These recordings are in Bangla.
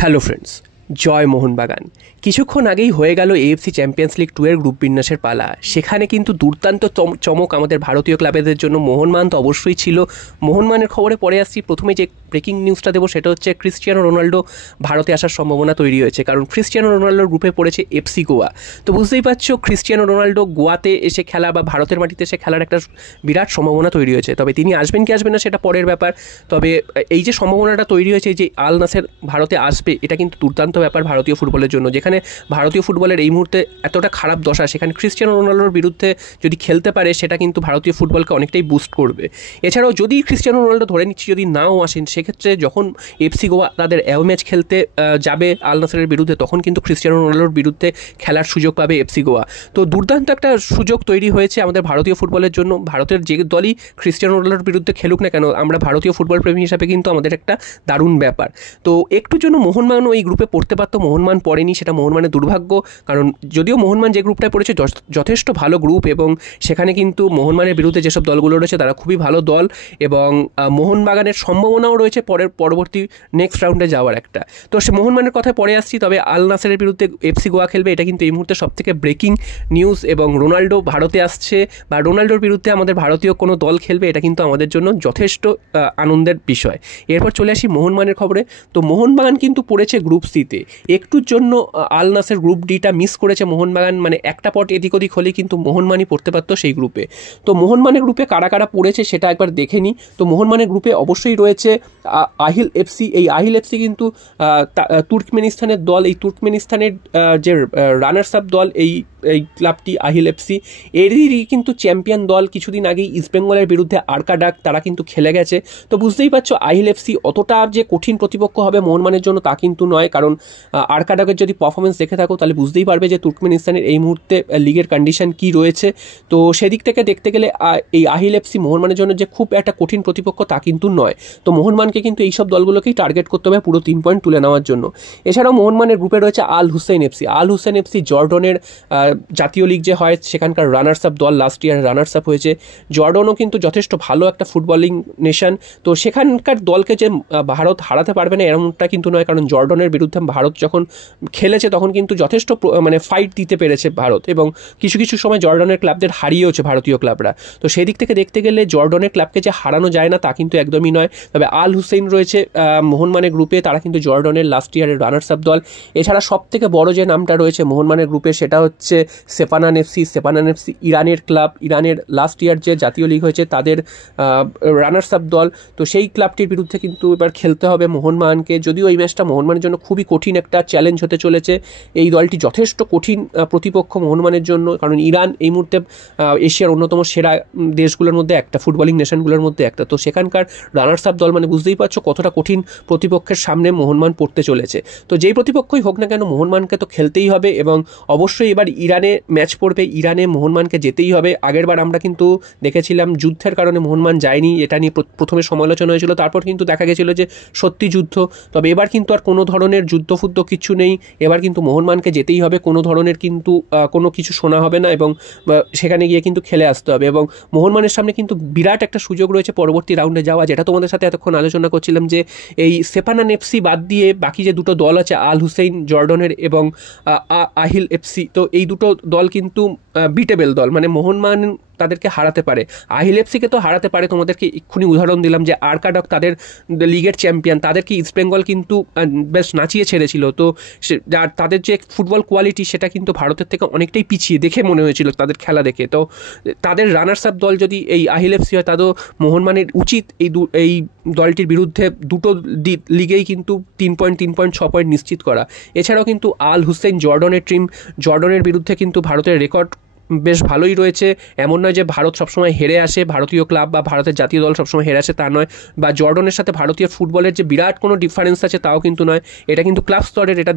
হ্যালো ফ্রেন্ডস, জয় মোহনবাগান। কিছুক্ষণ আগেই হয়ে গেল এএফসি চ্যাম্পিয়ন্স লিগ 2 এর গ্রুপ বিন্যাসের পালা। সেখানে কিন্তু দুর্দান্ত চমক আমাদের ভারতীয় ক্লাবেদের জন্য। মোহনবাগান তো অবশ্যই ছিল। মোহনবাগানের খবরে পরে আসছি। প্রথমে যে ব্রেকিং নিউজটা দেবো সেটা হচ্ছে ক্রিস্টিয়ানো রোনাল্ডো ভারতে আসার সম্ভাবনা তৈরি হয়েছে, কারণ ক্রিস্টিয়ানো রোনাল্ডোর গ্রুপে পড়েছে এফসি গোয়া। তো বুঝতেই পারছো, ক্রিস্টিয়ানো রোনাল্ডো গোয়াতে এসে খেলা বা ভারতের মাটিতে এসে খেলার একটা বিরাট সম্ভাবনা তৈরি হয়েছে। তবে তিনি আসবেন কি আসবেন না সেটা পরের ব্যাপার। তবে এই যে সম্ভাবনাটা তৈরি হয়েছে যে আল নাসের ভারতে আসবে, এটা কিন্তু দুর্দান্ত ব্যাপার ভারতীয় ফুটবলের জন্য। যেখানে ভারতীয় ফুটবলের এই মুহূর্তে এতটা খারাপ দশা, সেখানে ক্রিস্টিয়ানো রোনাল্ডোর বিরুদ্ধে যদি খেলতে পারে সেটা কিন্তু ভারতীয় ফুটবলকে অনেকটাই বুস্ট করবে। এছাড়াও যদি ক্রিস্টিয়ানো রোনাল্ডো ধরে নিচ্ছি যদি নাও আসেন, সেক্ষেত্রে যখন এফসি গোয়া তাদের অ্যাওয়ে ম্যাচ খেলতে যাবে আল নাসেরের বিরুদ্ধে, তখন কিন্তু ক্রিস্টিয়ানো রোনাল্ডোর বিরুদ্ধে খেলার সুযোগ পাবে এফসি গোয়া। তো দুর্দান্ত একটা সুযোগ তৈরি হয়েছে আমাদের ভারতীয় ফুটবলের জন্য। ভারতের যে দলই ক্রিস্টিয়ানো রোনাল্ডোর বিরুদ্ধে খেলুক না কেন, আমরা ভারতীয় ফুটবল প্রেমী হিসাবে কিন্তু আমাদের একটা দারুণ ব্যাপার। তো একটুর জন্য মোহনবাগানও এই গ্রুপে পড়তে পারতো, মোহনবাগান পড়েনি, সেটা মোহনবাগানের দুর্ভাগ্য। কারণ যদিও মোহনবাগান যে গ্রুপটায় পড়েছে যথেষ্ট ভালো গ্রুপ, এবং সেখানে কিন্তু মোহনবাগানের বিরুদ্ধে যেসব দলগুলো রয়েছে তারা খুবই ভালো দল, এবং মোহনবাগানের সম্ভাবনাও রয়েছে পরবর্তী নেক্সট রাউন্ডে যাওয়ার একটা। তো সে মোহনবাগানের কথায় পরে আসছি। তবে আল নাসেরের বিরুদ্ধে এফসি গোয়া খেলবে, এটা কিন্তু এই মুহূর্তে সবথেকে ব্রেকিং নিউজ। এবং রোনাল্ডো ভারতে আসছে বা রোনাল্ডোর বিরুদ্ধে আমাদের ভারতীয় কোনো দল খেলবে, এটা কিন্তু আমাদের জন্য যথেষ্ট আনন্দের বিষয়। এরপর চলে আসি মোহনবাগানের খবরে। তো মোহনবাগান কিন্তু পড়েছে গ্রুপ সিতে। একটুর জন্য আল নাসের গ্রুপ ডিটা মিস করেছে মোহনবাগান, মানে একটা পট এদিক ওদিক হলে কিন্তু মোহনবাগানই পড়তে পারতো সেই গ্রুপে। তো মোহনবাগানের গ্রুপে কারা কারা পড়েছে সেটা একবার দেখে নিই। তো মোহনবাগানের গ্রুপে অবশ্যই রয়েছে আহিল এফসি। এই আহিল এফসি কিন্তু তুর্কমেনিস্তানের দল। এই তুর্কমেনিস্তানের যে রানার্স আপ দল এই ক্লাবটি আহিল এফসি, এরই কিন্তু চ্যাম্পিয়ন দল। কিছুদিন আগেই ইস্টবেঙ্গলের বিরুদ্ধে আরকাডাক তারা কিন্তু খেলে গেছে। তো বুঝতেই পারছো আহিল এফসি অতটা যে কঠিন প্রতিপক্ষ হবে মোহনবাগানের জন্য তা কিন্তু নয়, কারণ আরকাডাকের যদি পারফরমেন্স দেখে থাকো তাহলে বুঝতেই পারবে যে তুর্কমেনিস্তানের এই মুহূর্তে লিগের কন্ডিশন কি রয়েছে। তো সেদিক থেকে দেখতে গেলে এই আহিল এফসি মোহনবাগানের জন্য যে খুব একটা কঠিন প্রতিপক্ষ তা কিন্তু নয়। তো মোহনবাগানকে কিন্তু এইসব দলগুলোকেই টার্গেট করতে হবে পুরো 3 পয়েন্ট তুলে নেওয়ার জন্য। এছাড়াও মোহনবাগানের গ্রুপে রয়েছে আল হুসেইন এফসি। আল হুসেইন এফসি জর্ডনের জাতীয় লিগ যে হয় সেখানকার রানার্স আপ দল, লাস্ট ইয়ার রানার্স আপ হয়েছে। জর্ডনও কিন্তু যথেষ্ট ভালো একটা ফুটবলিং নেশন। তো সেখানকার দলকে যে ভারত হারাতে পারবে না এরকমটা কিন্তু নয়, কারণ জর্ডনের বিরুদ্ধে ভারত যখন খেলেছে তখন কিন্তু যথেষ্ট মানে ফাইট দিতে পেরেছে ভারত, এবং কিছু কিছু সময় জর্ডনের ক্লাবদের হারিয়েওছে ভারতীয় ক্লাবরা। তো সেই দিক থেকে দেখতে গেলে জর্ডনের ক্লাবকে যে হারানো যায় না তা কিন্তু একদমই নয়। তবে আল হুসেইন রয়েছে মোহনবাগানের গ্রুপে, তারা কিন্তু জর্ডনের লাস্ট ইয়ারের রানার্স আপ দল। এছাড়া সব থেকে বড় যে নামটা রয়েছে মোহনবাগানের গ্রুপে সেটা হচ্ছে সেপানান এফসি। সেপানান এফসি ইরানের ক্লাব, ইরানের লাস্ট ইয়ার যে জাতীয় লিগ হয়েছে তাদের রানার্স আপ দল। তো সেই ক্লাবটির বিরুদ্ধে কিন্তু এবার খেলতে হবে মোহনবাগানকে। যদিও এই ম্যাচটা মোহনবাগানের জন্য খুবই কঠিন একটা চ্যালেঞ্জ হতে চলেছে। এই দলটি যথেষ্ট কঠিন প্রতিপক্ষ মোহনবাগানের জন্য, কারণ ইরান এই মুহূর্তে এশিয়ার অন্যতম সেরা দেশগুলোর মধ্যে একটা, ফুটবলিং নেশনগুলোর মধ্যে একটা। তো সেখানকার রানার্স আপ দল মানে বুঝতেই পারছো কতটা কঠিন প্রতিপক্ষের সামনে মোহনবাগান পড়তে চলেছে। তো যেই প্রতিপক্ষই হোক না কেন মোহনবাগানকে তো খেলতেই হবে, এবং অবশ্যই এবার ইরানে ম্যাচ পড়বে, ইরানে মোহনবাগানকে যেতেই হবে। আগেরবার আমরা কিন্তু দেখেছিলাম যুদ্ধের কারণে মোহনবাগান যায়নি, এটা নিয়ে প্রথমে সমালোচনা হয়েছিল, তারপর কিন্তু দেখা গেছিল যে সত্যি যুদ্ধ। তবে এবার কিন্তু আর কোনো ধরনের যুদ্ধফুদ্ধ কিছু নেই, এবার কিন্তু মোহনবাগানকে যেতেই হবে। কোনো ধরনের কিন্তু কোনো কিছু শোনা হবে না, এবং সেখানে গিয়ে কিন্তু খেলে আসতে হবে। এবং মোহনবাগানের সামনে কিন্তু বিরাট একটা সুযোগ রয়েছে পরবর্তী রাউন্ডে যাওয়া, যেটা তোমাদের সাথে এতক্ষণ আলোচনা করছিলাম যে এই সেপানান এফসি বাদ দিয়ে বাকি যে দুটো দল আছে আল হুসেইন জর্ডনের এবং আহিল এফসি, তো এই দুটো দল কিন্তু বিটেবল দল, মানে মোহনবাগান তাদেরকে হারাতে পারে। আহিল এফসিকে তো হারাতে পারে, তোমাদেরকে এক্ষুনি উদাহরণ দিলাম যে আরকাডক তাদের লিগের চ্যাম্পিয়ন, তাদেরকে ইস্টবেঙ্গল কিন্তু বেশ নাচিয়ে ছেড়েছিল। তো তাদের যে ফুটবল কোয়ালিটি সেটা কিন্তু ভারতের থেকে অনেকটাই পিছিয়ে দেখে মনে হয়েছিল তাদের খেলা দেখে। তো তাদের রানার্স আপ দল যদি এই আহিল এফসি হয়, তাদের মোহনবাগানের উচিত এই দলটির বিরুদ্ধে দুটো লিগেই কিন্তু 3 পয়েন্ট 6 পয়েন্ট নিশ্চিত করা। এছাড়াও কিন্তু আল হুসেইন জর্ডনের টিম, জর্ডনের বিরুদ্ধে কিন্তু ভারতের রেকর্ড বেশ ভালোই রয়েছে। এমন নয় যে ভারত সবসময় হেরে আসে, ভারতীয় ক্লাব বা ভারতের জাতীয় দল সবসময় হেরে আসে তা নয়, বা জর্ডনের সাথে ভারতীয় ফুটবলের যে বিরাট কোনো ডিফারেন্স আছে তাও কিন্তু নয়। এটা কিন্তু ক্লাব স্তরের, এটা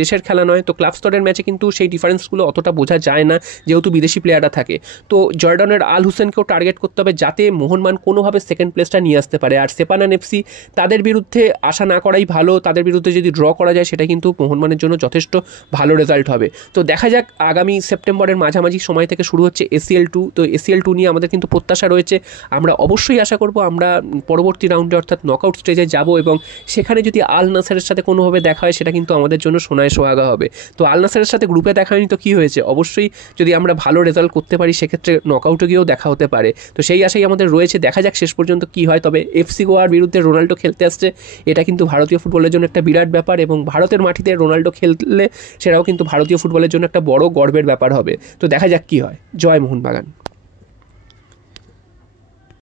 দেশের খেলা নয়। তো ক্লাব স্তরের ম্যাচে কিন্তু সেই ডিফারেন্সগুলো অতটা বোঝা যায় না, যেহেতু বিদেশি প্লেয়াররা থাকে। তো জর্ডনের আল হুসেনকেও টার্গেট করতে হবে যাতে মোহনবাগান কোনোভাবে সেকেন্ড প্লেসটা নিয়ে আসতে পারে। আর সেপানান এফসি তাদের বিরুদ্ধে আশা না করাই ভালো, তাদের বিরুদ্ধে যদি ড্র করা যায় সেটা কিন্তু মোহনবাগানের জন্য যথেষ্ট ভালো রেজাল্ট হবে। তো দেখা যাক আগামী সেপ্টেম্বরের মাঝামাঝি সময় থেকে শুরু হচ্ছে ACL2। তো ACL2 নিয়ে আমাদের কিন্তু প্রত্যাশা রয়েছে, আমরা অবশ্যই আশা করব আমরা পরবর্তী রাউন্ডে অর্থাৎ নকআউট স্টেজে যাব, এবং সেখানে যদি আল নাসেরের সাথে কোনোভাবে দেখা হয় সেটা কিন্তু আমাদের জন্য সোনায় সোহাগা হবে। তো আল নাসেরের সাথে গ্রুপে দেখা হয়নি তো কী হয়েছে, অবশ্যই যদি আমরা ভালো রেজাল্ট করতে পারি সেক্ষেত্রে নকআউটে গিয়েও দেখা হতে পারে। তো সেই আশাই আমাদের রয়েছে, দেখা যাক শেষ পর্যন্ত কী হয়। তবে FC গোয়ার বিরুদ্ধে রোনাল্ডো খেলতে আসছে, এটা কিন্তু ভারতীয় ফুটবলের জন্য একটা বিরাট ব্যাপার, এবং ভারতের মাটিতে রোনাল্ডো খেললে সেটাও কিন্তু ভারতীয় ফুটবলের জন্য একটা বড় গর্বের ব্যাপার হবে। তো দেখা যাক কী হয়। জয় মোহনবাগান।